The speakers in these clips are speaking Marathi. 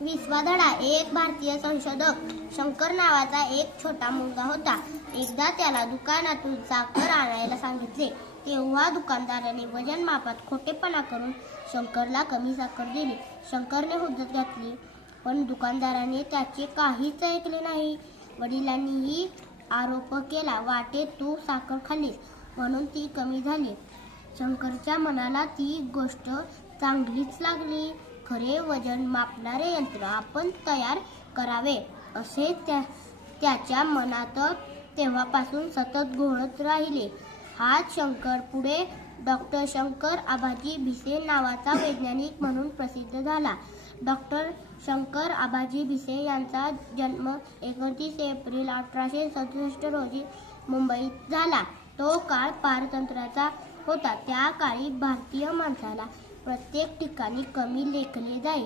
20वा धडा. एक भारतीय संशोधक शंकर नावाचा एक छोटा मुलगा होता. एकदा त्याला दुकानातून साखर आणायला सांगितले. तेव्हा दुकानदाराने वजन मापात खोटेपणा करून शंकरला कमी साखर दिली. शंकरने हुज्जत घातली, पण दुकानदाराने त्याचे काहीच ऐकले नाही. वडिलांनीही आरोप केला, वाटेत तू साखर खाल्लीस म्हणून ती कमी झाली. शंकरच्या मनाला ती गोष्ट चांगलीच लागली. खरे वजन मापणारे यंत्र आपण तयार करावे असे त्याच्या मनात तेव्हापासून सतत घोळत राहिले. हाच शंकर पुढे डॉक्टर शंकर आबाजी भिसे नावाचा वैज्ञानिक म्हणून प्रसिद्ध झाला. डॉक्टर शंकर आबाजी भिसे यांचा जन्म 29 एप्रिल 1867 रोजी मुंबईत झाला. तो काळ पारतंत्र्याचा होता. त्या काळी भारतीय माणसाला प्रत्येक ठिकाणी कमी लेखले जाई.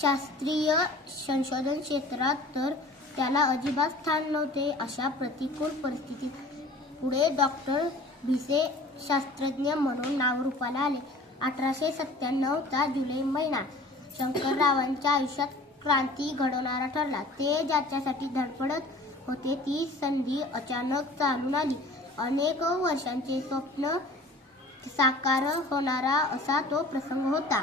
शास्त्रीय संशोधन क्षेत्रात तर त्याला अजिबात स्थान नव्हते. अशा प्रतिकूल परिस्थितीत पुढे डॉक्टर भिसे शास्त्रज्ञ म्हणून नावरूपाला आले. 1897 चा जुलै महिना शंकररावांच्या आयुष्यात क्रांती घडवणारा ठरला. ते ज्याच्यासाठी धडपडत होते ती संधी अचानक चालून आली. अनेक वर्षांचे स्वप्न साकार होणारा असा तो प्रसंग होता.